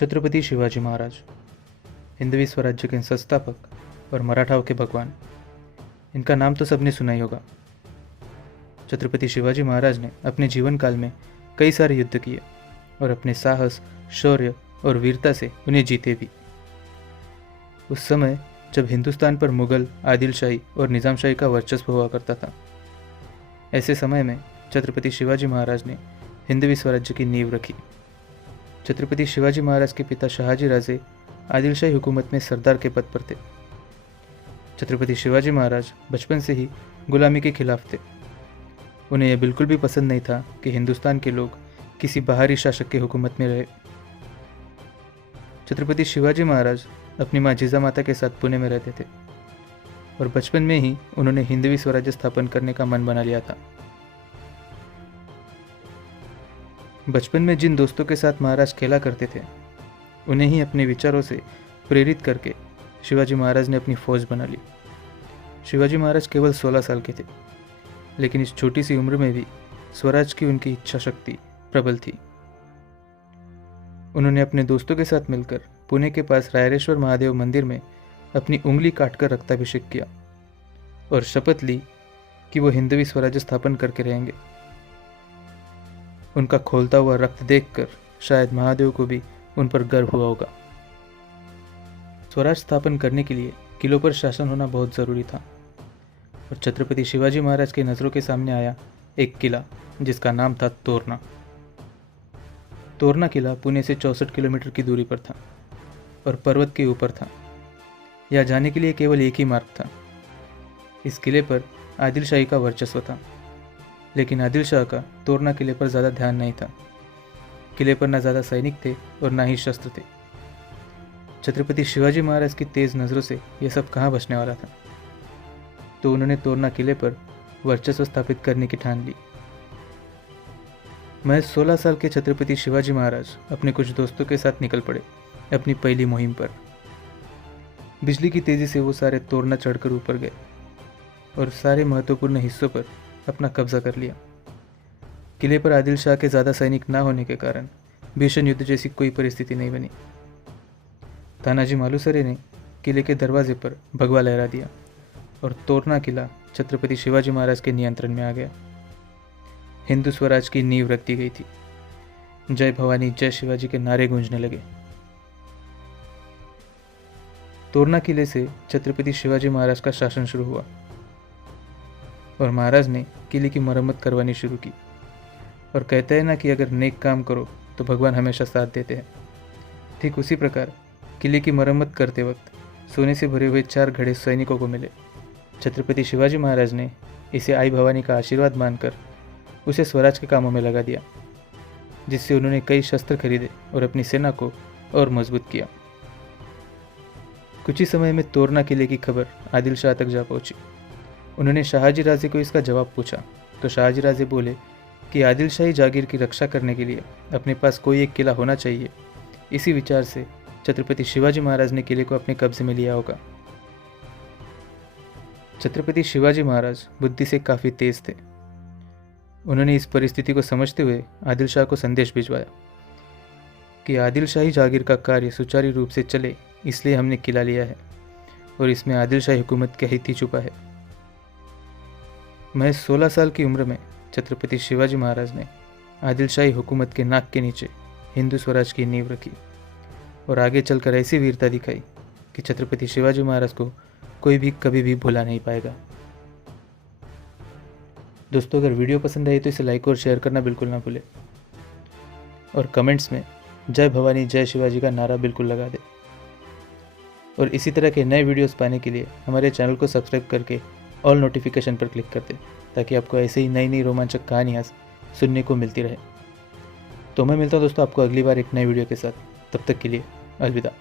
छत्रपति शिवाजी महाराज हिंदवी स्वराज्य के संस्थापक और मराठाओं के भगवान। इनका नाम तो सबने सुना ही होगा। छत्रपति शिवाजी महाराज ने अपने जीवन काल में कई सारे युद्ध किए और अपने साहस, शौर्य और वीरता से उन्हें जीते भी। उस समय जब हिंदुस्तान पर मुगल, आदिलशाही और निज़ामशाही का वर्चस्व हुआ करता था, ऐसे समय में छत्रपति शिवाजी महाराज ने हिंदवी स्वराज्य की नींव रखी। छत्रपति शिवाजी महाराज के पिता शहाजी राजे आदिलशाही हुकूमत में सरदार के पद पर थे। छत्रपति शिवाजी महाराज बचपन से ही गुलामी के खिलाफ थे। उन्हें यह बिल्कुल भी पसंद नहीं था कि हिंदुस्तान के लोग किसी बाहरी शासक के हुकूमत में रहे। छत्रपति शिवाजी महाराज अपनी माँ जिजामाता के साथ पुणे में रहते थे और बचपन में ही उन्होंने हिंदवी स्वराज्य स्थापन करने का मन बना लिया था। बचपन में जिन दोस्तों के साथ महाराज खेला करते थे, उन्हें ही अपने विचारों से प्रेरित करके शिवाजी महाराज ने अपनी फौज बना ली। शिवाजी महाराज केवल 16 साल के थे, लेकिन इस छोटी सी उम्र में भी स्वराज की उनकी इच्छा शक्ति प्रबल थी। उन्होंने अपने दोस्तों के साथ मिलकर पुणे के पास रायरेश्वर महादेव मंदिर में अपनी उंगली काटकर रक्ताभिषेक किया और शपथ ली कि वो हिंदवी स्वराज्य स्थापन करके रहेंगे। उनका खोलता हुआ रक्त देखकर शायद महादेव को भी उन पर गर्व हुआ होगा। स्वराज स्थापन करने के लिए किलों पर शासन होना बहुत ज़रूरी था और छत्रपति शिवाजी महाराज की नज़रों के सामने आया एक किला जिसका नाम था तोरना। तोरना किला पुणे से 64 किलोमीटर की दूरी पर था और पर्वत के ऊपर था। यहाँ जाने के लिए केवल एक ही मार्ग था। इस किले पर आदिलशाही का वर्चस्व था, लेकिन आदिल शाह का तोरना किले पर ज़्यादा ध्यान नहीं था। किले पर न ज़्यादा सैनिक थे और न ही शस्त्र थे। छत्रपति शिवाजी महाराज की तेज़ नज़रों से यह सब कहाँ बचने वाला था, तो उन्होंने तोरना किले पर वर्चस्व स्थापित करने की ठान ली। महज 16 साल के छत्रपति शिवाजी महाराज अपने कुछ दोस्तों के साथ निकल पड़े अपनी पहली मुहिम पर। बिजली की तेज़ी से वो सारे तोरना चढ़कर ऊपर गए और सारे महत्वपूर्ण हिस्सों पर अपना कब्जा कर लिया। किले पर आदिल शाह के ज़्यादा सैनिक न होने के कारण भीषण युद्ध जैसी कोई परिस्थिति नहीं बनी। तानाजी मालुसरे ने किले के दरवाजे पर भगवा लहरा दिया और तोरना किला छत्रपति शिवाजी महाराज के नियंत्रण में आ गया। हिंदू स्वराज की नींव रख दी गई थी। जय भवानी जय शिवाजी के नारे गूंजने लगे। तोरना किले से छत्रपति शिवाजी महाराज का शासन शुरू हुआ और महाराज ने किले की मरम्मत करवानी शुरू की। और कहते हैं ना कि अगर नेक काम करो तो भगवान हमेशा साथ देते हैं। ठीक उसी प्रकार किले की मरम्मत करते वक्त सोने से भरे हुए 4 घड़े सैनिकों को मिले। छत्रपति शिवाजी महाराज ने इसे आई भवानी का आशीर्वाद मानकर उसे स्वराज के कामों में लगा दिया, जिससे उन्होंने कई शस्त्र खरीदे और अपनी सेना को और मजबूत किया। कुछ ही समय में तोरना किले की खबर आदिल शाह तक जा पहुंची। उन्होंने शाहाजी राजे को इसका जवाब पूछा तो शाहाजी राजे बोले कि आदिलशाही जागीर की रक्षा करने के लिए अपने पास कोई एक किला होना चाहिए। इसी विचार से छत्रपति शिवाजी महाराज ने किले को अपने कब्जे में लिया होगा। छत्रपति शिवाजी महाराज बुद्धि से काफ़ी तेज थे। उन्होंने इस परिस्थिति को समझते हुए आदिल शाह को संदेश भिजवाया कि आदिलशाही जागीर का कार्य सुचारू रूप से चले, इसलिए हमने किला लिया है और इसमें आदिलशाही हुकूमत का हित ही छुपा है। महज 16 साल की उम्र में छत्रपति शिवाजी महाराज ने आदिलशाही हुकूमत के नाक के नीचे हिंदू स्वराज की नींव रखी और आगे चलकर ऐसी वीरता दिखाई कि छत्रपति शिवाजी महाराज को कोई भी कभी भी भुला नहीं पाएगा। दोस्तों, अगर वीडियो पसंद आई तो इसे लाइक और शेयर करना बिल्कुल ना भूलें और कमेंट्स में जय भवानी जय शिवाजी का नारा बिल्कुल लगा दें। और इसी तरह के नए वीडियोस पाने के लिए हमारे चैनल को सब्सक्राइब करके ऑल नोटिफिकेशन पर क्लिक कर दें, ताकि आपको ऐसे ही नई नई रोमांचक कहानियाँ सुनने को मिलती रहे। तो मैं मिलता हूँ दोस्तों आपको अगली बार एक नए वीडियो के साथ। तब तक के लिए अलविदा।